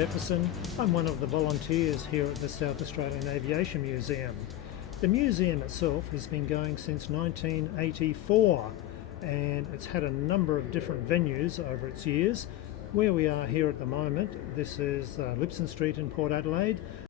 Jefferson. I'm one of the volunteers here at the South Australian Aviation Museum. The museum itself has been going since 1984 and it's had a number of different venues over its years. Where we are here at the moment, this is Lipson Street in Port Adelaide.